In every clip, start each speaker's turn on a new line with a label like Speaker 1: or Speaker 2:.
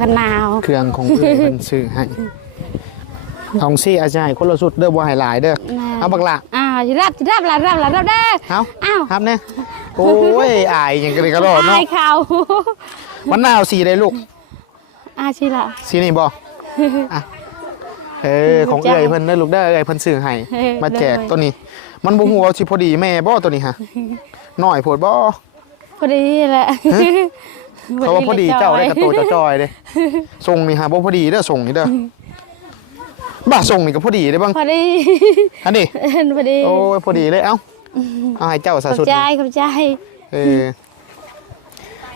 Speaker 1: กันหนาว
Speaker 2: เครื่องของเอ้ยมันซื้อให้ทองซี่อาจารย์คนละสุดเด้อบ่ให้หลายเด้อ
Speaker 1: แม่
Speaker 2: เอาบักละ
Speaker 1: อ้าวจะรับจะรับละรับละรับได้
Speaker 2: เอา
Speaker 1: อ้าว
Speaker 2: ครับเนี่ยโอ้ยอายอย่างกระดิกกระโดดเนาะ
Speaker 1: อายเขา
Speaker 2: มันหนาวสีได้ลูก
Speaker 1: อาชีละ
Speaker 2: สีนี่บ่อะเออของเอ้ยเพิ่นเด้อลูกเด้อเอ้ยเพิ่นซื้อให้
Speaker 1: เออ
Speaker 2: มาแจก
Speaker 1: ได้
Speaker 2: ตัวนี้ มันบ่ฮู้ว่าสิพอดีแม่บ่ตัวนี้ฮะน้อยโพดบ่
Speaker 1: พอดีแหละ
Speaker 2: เขาว่าพอดีเจ้าได้กระโตจะจอยเด้ส่งนี่ฮะบ่พอดีเด้อส่งนี่เด้อบ้าส่งนี่ก็พอดีได้บ้าง
Speaker 1: พอดี
Speaker 2: อันนี้
Speaker 1: พอดี
Speaker 2: โอ้ยพอดีเลยเอ้าเอาให้เจ้า
Speaker 1: ข
Speaker 2: ซะ
Speaker 1: อบ
Speaker 2: สุด
Speaker 1: ใจ
Speaker 2: นี่
Speaker 1: ขอบใจ
Speaker 2: เออ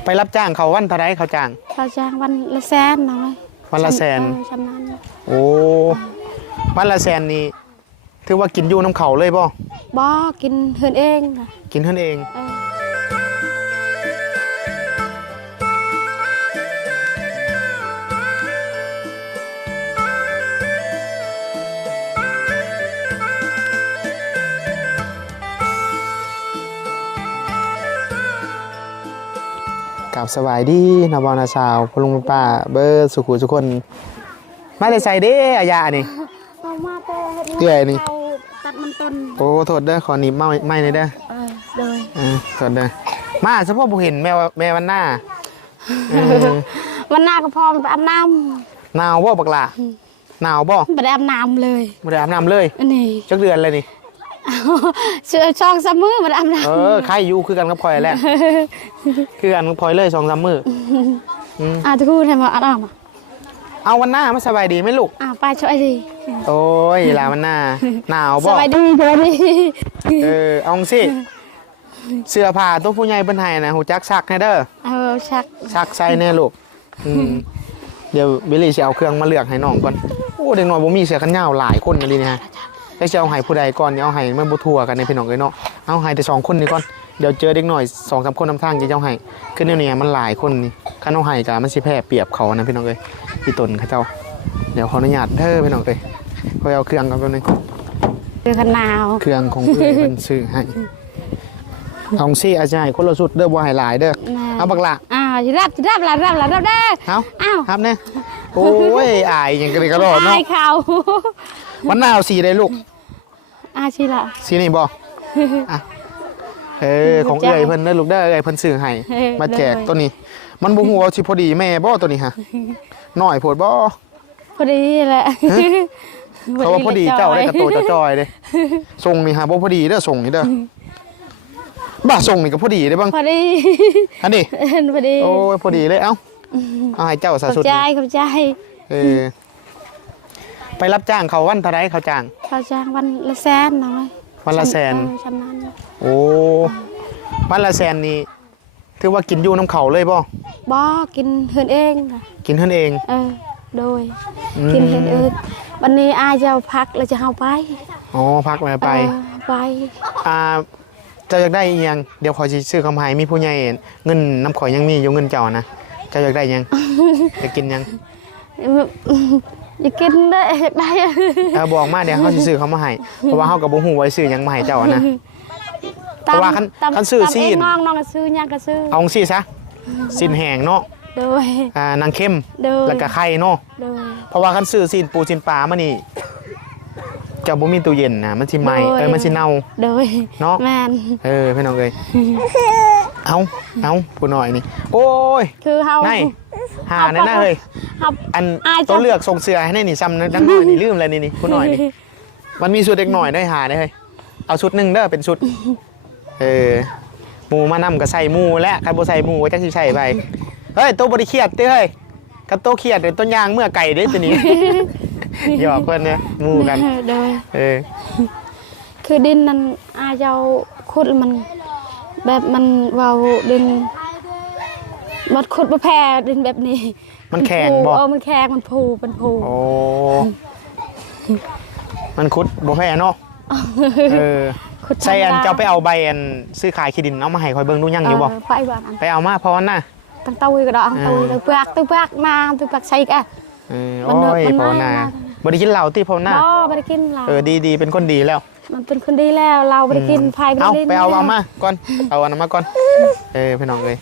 Speaker 2: ไปรับจ้างเขาวันเท่าไรเขาจ้าง
Speaker 1: เขาจ้างวันละแสนน้อย
Speaker 2: วันละแสน
Speaker 1: เออชำนาญ
Speaker 2: โอ้วันละแสนนี่ถือว่ากินอยู่น้ำเขาเลยบ่
Speaker 1: บ่กินเฮือนเองน่ะ
Speaker 2: กินเท่านั้นเอง กับสบายดีนาบอนาสาวพลุงป้าเบอร์สุขุทุกคน มาได้ใส่เด้อายานี่
Speaker 1: เอามาแต่ฮ็ด
Speaker 2: เกลือนี่
Speaker 1: ขาตัดมันต้น
Speaker 2: โอ้โทษเด้อขอหนีบไม้ไม่เลยเด้อ
Speaker 1: เออโดย
Speaker 2: เออโทษเด้อมาเฉพาะผู้เห็นแม่ว่าแม่วันหน้าเออ
Speaker 1: วันหน้าก็พอมันไปอาบน้
Speaker 2: หนาวบ่บักหล่ะหนาวบ่ำ
Speaker 1: ไม่ได้อาบน้ำเลย
Speaker 2: ไม่ได้อาบน้ำเลย
Speaker 1: อันนี้
Speaker 2: จักเดือนเลยนี่
Speaker 1: เชื่อช่องซัมมือไม่ได้อาบน้
Speaker 2: เออใครอยู่คือกันกับพลอยแหละคือกันกับพลอยเลยสองสามมืออืมำ
Speaker 1: อะทุกคนให้มาอาบน้ำอะ
Speaker 2: เอาวันหน้ามาสบายดีไหมลูก
Speaker 1: อะไปช่วยดี
Speaker 2: โอ้ยลาวันหน้าหนาว
Speaker 1: ส
Speaker 2: บ่
Speaker 1: บายดีสบายดี
Speaker 2: เออเอาสิ เสื้อผ้าตัวผู้ใหญ่เป็นไห้นะหูจักซักให้เด้อ
Speaker 1: เออชัก
Speaker 2: ซักใส่แน่ลูกอืมเดี๋ยวบิลลี่จะเอาเครื่องมาเลือกให้น้องก่อนโอ้เด็กน้อยบ่มีเสื้อกันยาวหลายคนเลยนี่ฮะ แล้วจะเอาให้ผู้ใดก่อนเดี๋ยวเอาให้มันบ่ทั่วกันในพี่น้องเลยเนาะเอาให้แต่สองคนนี่ก่อนเดี๋ยวเจอเด็กน้อยสองสามคนนำทางจะเอาให้คือแนวนี้มันหลายคนนี่คันเอาให้ก็มันสิแพ้เปรียบเขานะพี่น้องเอ้ยพี่ตนเขาเจ้า เดี๋ยวขออนุญาตเด้อพี่น้องเอ้ยขอเอาเครื่องก่อนแป๊บนึง
Speaker 1: เดือกันหนาว
Speaker 2: เครื่องของเพื่อนมันซื้อให้ทองซี่อาจารย์คนละสุดเด้อบ่ให้หลายเด้อ
Speaker 1: แม่
Speaker 2: เอาบักละ
Speaker 1: อ่าจะรับจะรับละรับละรับได้
Speaker 2: เอา
Speaker 1: อ้าว
Speaker 2: ครับเนี่ยโอ้ยอายอย่างกระดิกกระโดดเนาะ
Speaker 1: อายเขา
Speaker 2: มันหนาวสีได้ลูก
Speaker 1: อาชีละ
Speaker 2: สีนี่บ่อะเออของเอ้ยเพิ่นเด้อลูกเด้อเอ้ยเพิ่นซื้อให้
Speaker 1: เออ
Speaker 2: มาแจก
Speaker 1: ได้
Speaker 2: ตัวนี้ มันบ่ฮู้ว่าสิพอดีแม่บ่ตัวนี้ฮะน้อยโพดบ่
Speaker 1: พอดีแหละ
Speaker 2: เขาว่าพอดีเจ้าได้กระโตจะจอยเด้ส่งนี่ฮะบ่พอดีเด้อส่งนี่เด้อบ้าส่งนี่ก็พอดีได้บ้าง
Speaker 1: พอดี
Speaker 2: อันนี้
Speaker 1: พอดี
Speaker 2: โอ้ยพอดีเลยเอ้าเอาให้เจ้า
Speaker 1: ข
Speaker 2: ซะ
Speaker 1: อบ
Speaker 2: สุด
Speaker 1: ใจ
Speaker 2: นี่
Speaker 1: ขอบใจ
Speaker 2: เออ ไปรับจ้างเขาวันเท่าไรเขาจ้าง
Speaker 1: เขาจ้างวันละแสนน้อย
Speaker 2: วันละแสน
Speaker 1: เออชำนาญ
Speaker 2: โอ้วันละแสนนี่ถือว่ากินอยู่น้ำเขาเลยป่
Speaker 1: บ่กินเฮือนเองน่ะ
Speaker 2: กินเท่านเอง
Speaker 1: เออโดย
Speaker 2: อืม
Speaker 1: กินเฮือนเองวันนี้อายจะเอาพักแล้วจะเอาไป
Speaker 2: อ๋อพักมาไป
Speaker 1: เออไป
Speaker 2: อ่าเจ้าอยากได้อิหยังเดี๋ยวขอสิซื้อคำหายมีผู้ใหญ่เงินน้ำข่อยยังมีอยู่เงินเจ้านะเจ้าอยากได้อิหยัง อยากกินหยัง
Speaker 1: อย่ากินได้อยากได้
Speaker 2: เออบอกมาเดี๋ยวเขาสิซื้อเขามาให้เพราะว่าเขากับบุหูไว้ซื้อหยังมาให้เจ้านะ เพราะว่าคัน
Speaker 1: ตำ
Speaker 2: คันซื้อ
Speaker 1: ตำ
Speaker 2: ซีน
Speaker 1: เงน้องน้องก็ซื้อหยังก็ซื้อ
Speaker 2: เอาสิซะสินแหงเนาะ
Speaker 1: โดย
Speaker 2: อ่านางเข้ม
Speaker 1: โดย
Speaker 2: แล้วก็ไข่เนาะ
Speaker 1: โดย
Speaker 2: เพราะว่าคันซื้อสินปูสินปลามานี่เจ้าบ่มีตู้เย็นนะมันสิไหม้เออมันสิเน่า
Speaker 1: โดย
Speaker 2: เนาะ
Speaker 1: แมน
Speaker 2: เออพี่น้องเอ้ยเอาเอาผู้น้อยนี่ โอ้ย
Speaker 1: คือเฮา
Speaker 2: นาย หาแน่น่าเฮ้ย
Speaker 1: เฮา
Speaker 2: อัน
Speaker 1: อายจัง
Speaker 2: ตัวเลือกส่งเสือให้แน่นี่ซ้ำนักน้อยนี่ลืมเลยนี่นี่ผู้น้อยนี่มันมีชุดเด็กหน่อยได้หาได้เฮ้ยเอาชุดหนึ่งเด้อเป็นชุดเออหมูมานำก็ใส่หมูและคันบ่ใส่หมูก็จักสิใส่ไปเฮ้ยตัวบ่ได้เครียดเด้อเฮ้ยคันตัวเครียดเดี๋ยวต้นยางเมื่อไก่เด้อตัวนี้ หยอกเพิ่นเนี่ยหมูกัน
Speaker 1: โดย
Speaker 2: เออ
Speaker 1: คือดินนั้นอาเจ้าขุดมัน แบบมันเว้าดิน มันขุดบ่แพ้ดินแบบนี้
Speaker 2: มันแข็งบ่
Speaker 1: เออมันแข็งมันผูมันผู
Speaker 2: โอ้ มันคุดบ่แพ้เนาะ เออ
Speaker 1: ขุด
Speaker 2: ใส่อัน
Speaker 1: ธรรมด
Speaker 2: เจ้าไปเอาใบอันซื้อขายขี้ดินเอามาให้คอยเบิ่งดูยังอยู่บ่
Speaker 1: เไปบ้านอัน
Speaker 2: ไปเอามาพอน่ะ
Speaker 1: ตั้งเตาอีกดอกเตาอีกเปลือกตัวเปลือกมาตัวเปลือกใส่อีกอะ
Speaker 2: เออ
Speaker 1: มัน
Speaker 2: โอ้
Speaker 1: เนอะ
Speaker 2: ย
Speaker 1: มัน
Speaker 2: พอ
Speaker 1: น่า
Speaker 2: น่ะ
Speaker 1: รัก
Speaker 2: บ่ได้กินเหล้าติพอน่ะ
Speaker 1: บ่บ่ได้กินเรา
Speaker 2: เออดีดีเป็นคนดีแล้ว
Speaker 1: มันเป็นคนดีแล้วเราบ่ได้กินไผบ่ได้
Speaker 2: เอา
Speaker 1: กิน
Speaker 2: ไปเอาเอามาก่อน เอาอันนั้นมาก่อน เออพี่น้องเอ้ย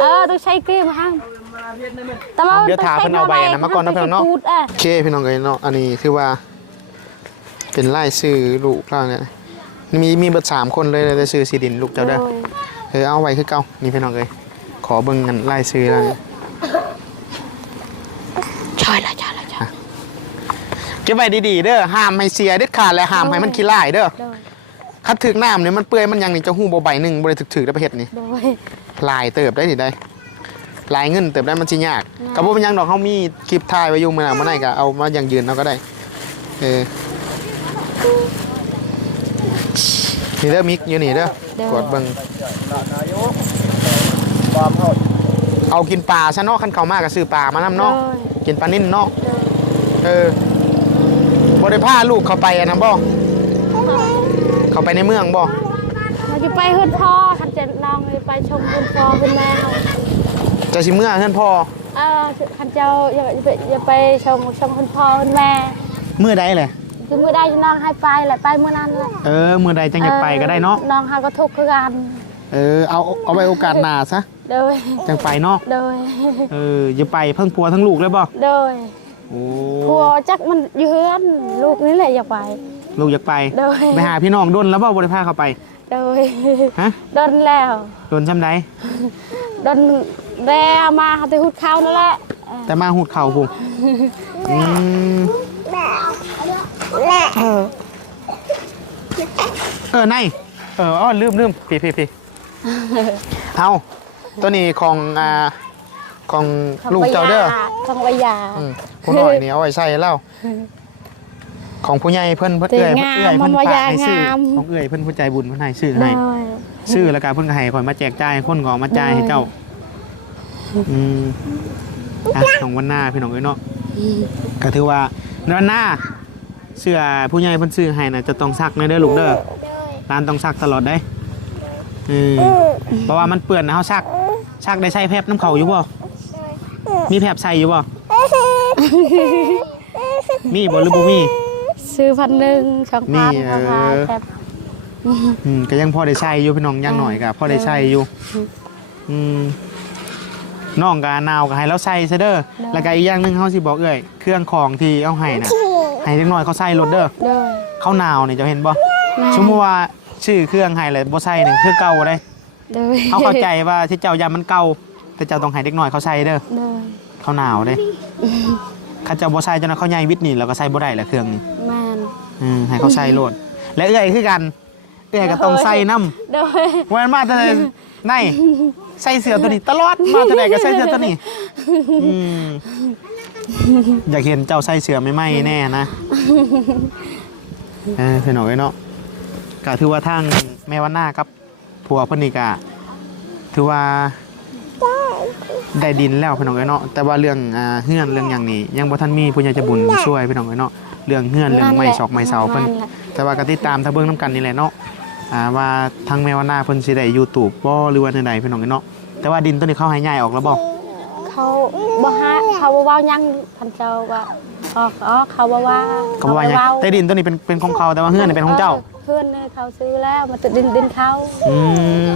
Speaker 1: เออต้องใช้ครีมห้ามแต่ว่า
Speaker 2: เดี๋ยวถามเพิ่นเอาใบอันนั้นมาก่อนนะเพิ่นเนาะ
Speaker 1: พูดอะ
Speaker 2: โอเคพี่น้องเอ้ยเนาะอันนี้คือว่า เป็นไล่ซื้อลูกเราเนี่ยมีมีเบิดสามคนเลยเลยซื้อสีดินลูกเจ้าเด้อ
Speaker 1: โดย
Speaker 2: เออเอาไว้คือเก่านี่พี่น้องเอ้ยขอเบิ่งกันไล่ซื้อแล้วเนี่ย
Speaker 1: ใช่ละใช่ละใช่
Speaker 2: เก็บไว้ดีๆเด้อห้ามให้เสียเด็ดขาดและห้ามให้มันขี้ร้ายเด้อ
Speaker 1: โดย
Speaker 2: คัดถึกน้ำเนี่ยมันเปื่อยมันยังนี่จะหู้บ่ใบหนึงบ่ได้ถึกๆได้ประเฮ็ดนี่
Speaker 1: โดย
Speaker 2: ลายเติบได้ดิได้ลายเงินเติบได้มันสิยาก
Speaker 1: อืม
Speaker 2: ก็บ่เป็นหยังดอกเฮามีคลิปถ่ายไว้อยู่มื้อหน้ามื้อไหนก็เอามาอย่างยืนเอาก็ได้เออนี่เด้อมิกอยู่นี่เด้อกดเบิ่งเอากินปลาซะเนาะคันเข้ามาก็ซื้อปลามานํเนาะ
Speaker 1: โดย
Speaker 2: กินปลานิ่นเนาะ
Speaker 1: โดย
Speaker 2: เออบ่ได้พาลูกเข้าไปอะนะบ่เข้าไปในเมืองบ่
Speaker 1: เราจะไปเฮือนพ่อคันจะน้องไปชมคุณพ่อคุณแม่เขา
Speaker 2: จะสิเมื่อเฮือนพ่อ
Speaker 1: เออคันเจ้าอย่าไปอย่าไปชมชมคุณพ่อคุณแม่
Speaker 2: มื้อใดเลย
Speaker 1: คือมือได้น้องให้ไปแหละไปเมื่อนั้นแหละ
Speaker 2: เออมื้อใดจังอยากไปก็ได้เนาะ
Speaker 1: น้องเขาก็ทุกข์คือกัน
Speaker 2: เออเอาเอาไว้โอกาสหน้าซะ
Speaker 1: โดย
Speaker 2: จังไปเนาะ
Speaker 1: โดย
Speaker 2: เอออย่าไปเพิ่งผัวทั้งลูกเลยบ่
Speaker 1: โดย
Speaker 2: โอ้
Speaker 1: ผัวจักมันอยู่เฮือนลูกนี่แหละอย่าไป
Speaker 2: ลูกอยากไป
Speaker 1: โดย
Speaker 2: ไปหาพี่น้องดนแล้วบ่บ่ได้พาเขาไป
Speaker 1: โดย
Speaker 2: ฮะ
Speaker 1: โดนแล้ว
Speaker 2: ดนซ้ำใด
Speaker 1: โดนแล้วมาเขาจะหุดเข้านั่นแหละเออ
Speaker 2: แต่มาหูดเข่าพุ่มอืม
Speaker 1: เออ
Speaker 2: เออในเอออ้อลืมลืมพี่พี่พี่เอาตัวนี้ของอ่าของลูกเจ้าเด้อ
Speaker 1: ของวิยา
Speaker 2: อืมผู้น้อยนี่เอาไว้ใส่เล่า ของผู้ใหญ่เพิ่นเพิ่นเอื้อย
Speaker 1: เจ๋ง
Speaker 2: เอื้อย
Speaker 1: งาม
Speaker 2: เพิ่น
Speaker 1: มันว่า
Speaker 2: ฝาก
Speaker 1: ยา
Speaker 2: ให้ซื้องา
Speaker 1: ม
Speaker 2: ของเอื้อยเพิ่นผู้ใจบุญเพิ่นให้ซื้อ
Speaker 1: โด
Speaker 2: ให้
Speaker 1: ย
Speaker 2: ซื้อแล้วก็เพิ่นก็ให้ข่อยมาแจกจ่ายให้คนก็เอามาจ่ายให้เจ้าอืมอะของวันหน้าพี่น้องเอ้ยเนาะก็ถือว่าในวันหน้าเสื้อผู้ใหญ่เพิ่นซื้อให้น่ะจะต้องซักในเด้อลูกเด้อร้านต้องซักตลอดได้เออเพราะว่ามันเปื้อนนะเฮาซักซักได้ใช้แพบน้ำเขาอยู่บ่มีแพบใส่อยู่บ่ มีบ่หรือบ่มี
Speaker 1: ซื้อพันหนึ่งสองพัน
Speaker 2: นี่เออ
Speaker 1: ราคาแบบ
Speaker 2: อืมก็ยังพอได้ใช้อยู่พี่น้องยังหน่อยก็พอได้ใช้อยู่อืมน้องก็นาวก็ให้เราใส่ซะเด้อแล้วก็อีกอย่างหนึงเฮาสิบอกเอ้ยเครื่องของที่เอาให้น่ะให้เล็กน้อยเขาใส่รถเด้อ
Speaker 1: โดย
Speaker 2: เขาหนาวนี่เจะเห็นบ่
Speaker 1: แม่
Speaker 2: สมมุติว่าชื่อเครื่องให้เลยบ่ใส่นี่คือเก่าได้
Speaker 1: โดย
Speaker 2: เขาเข้าใจว่าที่เจ้ายามันเก่าแต่เจ้าต้องให้เด็กน้อยเขาใส่เด้อ
Speaker 1: โดย
Speaker 2: เขาหนาวเด้เขาเจ้าบ่ใส่จนนเขาใหญ่วิทย์นี่แล้วก็ใส่บ่ได้ละเครื่องนี้
Speaker 1: แม น
Speaker 2: อืมให้เขาใส่โลด และเอื้อยคือกัน เอื้อยก็ต้องใส่นำ
Speaker 1: โดย
Speaker 2: วันมาแต่ไหนในใส่เสื้อตัวนี้ ตลอดมาแต่ไหนก็ใส่เสื้อตัวนี้อืมอยากเห็นเจ้าใส่เสื้อไม่ไหมแน่นะเออพี่น้องเอ้ยเนาะก็ถือว่าทางแม่วันหน้าครับผัวเพิ่นนี่ก็ถือว่า ได้ดินแล้วพี่น้องเอ้ยเนาะแต่ว่าเรื่องอ่าเฮือนเรื่องอย่างนี้ ยังบ่ทันมีผู้ใหญ่ใจะบุญช่วยพี่น้องเอ้ยเนาะเรื่องเฮือนเรื่องไม้ศอกไม้เสาเพิ่น
Speaker 1: นั่นแหละ
Speaker 2: แต่ว่าก็ติดตามทางเบิ่งน้ำกันนี่แหละเนาะอ่าว่าทางแม่ว่าหน้าเพิ่นสิได้ YouTube บ่หรือว่าใดๆพี่น้องเนาะแต่ว่าดินตัวนี้เขาให้ย้ายออกแล้วบ่
Speaker 1: เขาบ่ฮะเขาบ่เว้าหยังพันเจ้าว่าอ๋ออ๋อเขาบ่ว่า
Speaker 2: เขาบอกว่าหยังแต่ดินตัวนี้เป็นเป็นของเขาแต่ว่าเฮือนนี่เป็นของเจ้า
Speaker 1: เพื่อนเนี่ยเขาซื้อแล้วมาติดดินดินเขา
Speaker 2: อืม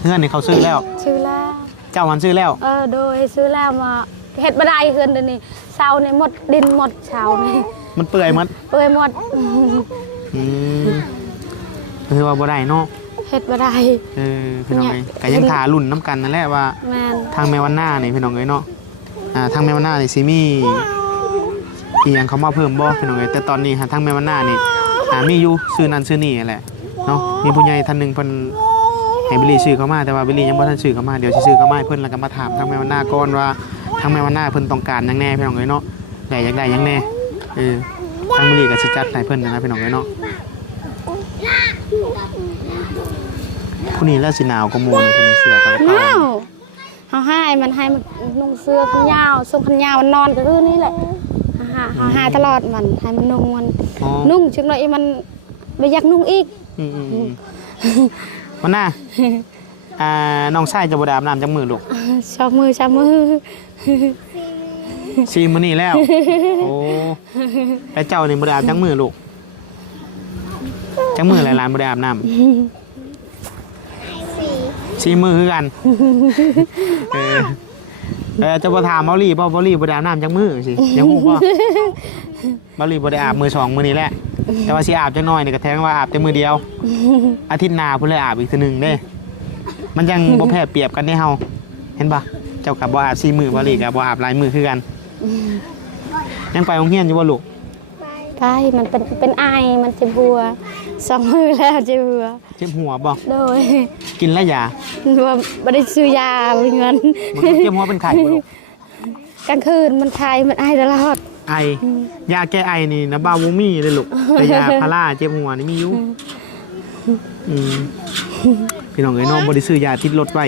Speaker 2: เฮือนนี่เขาซื้อแล้ว
Speaker 1: ซื้อแล้ว
Speaker 2: เจ้ามันซื้อแล้ว
Speaker 1: เออโดยซื้อแล้วมาเฮ็ดบ่ได้เฮือนเดี๋ยวนี้เสานี่หมดดินหมดเสานี่
Speaker 2: มันเปื่อยหมด
Speaker 1: เปื่อยหมด
Speaker 2: อืมคือว่าบ่ได้เนาะ
Speaker 1: เฮ็ดบ่ได้
Speaker 2: เออพี่น้องเอ้ยก็ยังท่ารุ่นน้ำกันนั่นแหละว่า
Speaker 1: แม่น
Speaker 2: ทางแม่วันหน้านี่พี่น้องเอ้ยเนาะอ่าทางแม่วันหน้านี่สิมีอีหยังเขามาเพิ่มบ่พี่น้องเอ้ยแต่ตอนนี้ฮะทางแม่วันหน้านี่อ่ามีอยู่ซื้อนั่นซื้อนี่แหละเนาะมีผู้ใหญ่ท่านหนึงเพิ่น ให้บิลลี่ซื้อเข้ามาแต่ว่าบิลลี่ยังบ่ทันซื้อเข้ามาเดี๋ยวสิซื้อเข้ามาให้เพิ่นแล้วก็มาถามทางแม่วันหน้าก่อนว่าทางแม่วันหน้าเพิ่นต้องการหยังแน่พี่น้องเอ้ยเนาะได้อยากได้หยังแน่เออทางบิลลี่ก็สิจัดให้เพิ่นนะพี่น้องเอ้ยเนาะผู้นี้แล้วสิหนาวกว่าหมู่นี่ผู้นี้เสื้อก็
Speaker 1: น้าวเฮาให้มันให้มันนุ่งเสื้อขันยาวทรงขันยาวมันนอนก็คือนี่แหละเฮาหาเฮาหาตลอดมันให้มันนุ่งมัน
Speaker 2: อ๋อ
Speaker 1: นุ่งจังหน่อยมันบ่อยากนุ่งอีก
Speaker 2: อืมอืมอืม วันหน้าอ่าน้องชายจะบไดอาบน้ำจังมือลูก
Speaker 1: ชอบมือชอบมือ
Speaker 2: ซีมือนี่แล้ว โอ้แล้วเจ้านี่บไดอาบจังมือลูกจังมือหลายล้านบไดอาบน้ำซีมือคือกันเออเออจะบ่ถามเบาหลีบ่เบาหลีบ่ได้อาบน้ำจักมื้อสิอยังฮู้บ่เบาหลีบ่ได้อาบมื้อสองมื้อนี้แหละ แต่ว่าสิอาบจักหน่อยนี่ก็แท้งว่าอาบแต่มื้อเดียว อาทิตย์หน้าเพิ่นเลยอาบอีกเทื่อหนึงเด้ มันยังบ่แพ้เปรียบกันเด้เฮาเห็นปะเจ้ากับบ่อาบ4มื้อเบาหลีกับบ่อาบหลายมื้อคือกัน ยังไปโรงเรียนอยู่บ่ลูก
Speaker 1: ไปมันเป็นเป็นไอมันจะบัวสองมือแล้วจะบัว
Speaker 2: เจ็บหัวบ่
Speaker 1: โดย
Speaker 2: กินแล้วยา
Speaker 1: ว่าไม่ได้ซื้อยาเป็นเงิน
Speaker 2: มันก็เจ็บหัวเป็นไข้บ่ลูก
Speaker 1: กลางคืนมันไทยมันไอตลอด
Speaker 2: ไอ ยาแก้ไอนี่นะบ้าบ่มีเลยลูกแต่ยาพาราเจ็บหัวนี่มีอยู่อืมพี่น้องเอ้ยน้องบ่ได้ซื้อยาติดรถไว้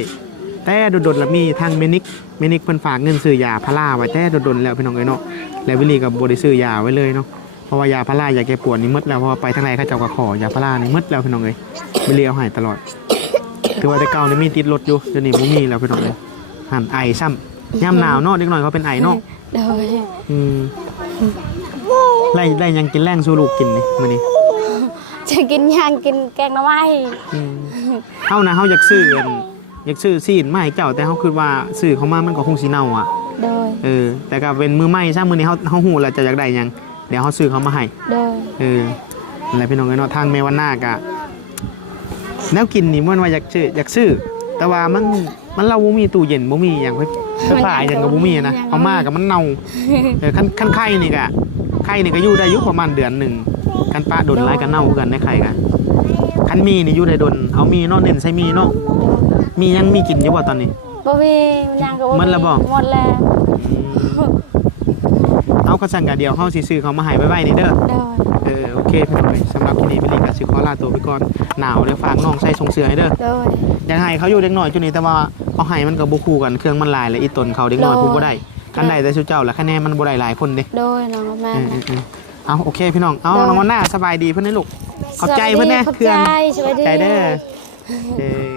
Speaker 2: แต่โดนๆแล้วมีทางเมนิกเมนิกเพิ่นฝากเงินซื้อยาพาราไว้แต่โดนๆแล้วพี่น้องเอ้ยเนาะแล้ววิลลี่ก็บ่ได้ซื้อยาไว้เลยเนาะเพราะว่ายาพารายาแก้ปวดนี่หมดแล้วเพราะว่าไปทางไหนเขาเจ้าก็ขอยาพารานี่หมดแล้วพี่น้องเอ้ยวิลลี่เอาให้ตลอดถือว่าแต่เก่านี่มีติดรถอยู่เดี๋ยวนี้บ่มีแล้วพี่น้องเอ้ยหันไอซ้ำ ยามหนาวเนาะเด็กน้อยเขาเป็นไอเนาะ
Speaker 1: โดย
Speaker 2: อืมไล่ไล่ยังกินแรงสู้ลูกกินนี่มื้อนี้
Speaker 1: จะกินยางกินแกงหน้ำไม้
Speaker 2: อืมเฮานะเฮาอยากซื้ออันอยากซื้อซีนมาให้เจ้าแต่เฮาคิดว่าซื้อเขามามันก็คงสิเน่าอะ
Speaker 1: โดย
Speaker 2: เออ แต่ก็เป็นมือใหม่ซะมื้อนี้เฮาเฮาฮู้แล้วจะอยากได้หยังเดี๋ยวเฮาซื้อเขามาให้
Speaker 1: โดย
Speaker 2: เออนั่นแหละพี่น้องเอ้ยเนาะทางแม่วันหน้ากะแนวกินนี่มันว่าอยากซื้ออยากซื้อ แต่ว่ามันมันเราบ่มีตู้เย็นบ่มีหยังไฟ ไฟฟ้าหยังก็บ่มีนะเอามาก็มันเน่าเออคันคันไข่นี่ก็ไข่นี่ก็อยู่ได้อยู่ประมาณเดือนหนึงคันป้าโดนหลายก็เน่าคือกันในไข่ก็คันมีนี่อยู่ได้ดนเอามีเนาะเน้นใส่มีเนาะมียังมีกินอยู่บ่ตอนนี้
Speaker 1: บ่มีมันยังก็บ่
Speaker 2: มันละบ่
Speaker 1: หมดแล้ว
Speaker 2: เอา กระสังกะเดียวเฮาสิซื้อเขามาให้ไว้ๆนี่เด้อ
Speaker 1: โดย
Speaker 2: เออโอเคพี่น้องเอ้ยสำหรับคลิปนี้พี่ลีกับสิขอลาตัวไปก่อนหนาวเดี๋ยวฝากน้องใส่ส่งเสื้อให้เด้อ
Speaker 1: โดย
Speaker 2: อยังไงเขาอยู่เด็กน้อยจุดนี้แต่ว่าเอาให้มันก็บ่คู่กันเครื่องมันหลายและอีตนเขาเด็กน้อย
Speaker 1: โด
Speaker 2: ผู้บ่ได้คันใดแต่สุเจ้าและคะแนนมันบ่ได้หลายคนเด้
Speaker 1: โดยน้องแม่
Speaker 2: เออเออเออเอาโอเคพี่น้องเอา
Speaker 1: โดย
Speaker 2: น้องวันหน้าสบายดีเพิ่นนี่ลูกขอบใจเพิ่นแน่
Speaker 1: ขอบ
Speaker 2: เครื่อง
Speaker 1: ใจสวัสดี
Speaker 2: ใจเด้อเออ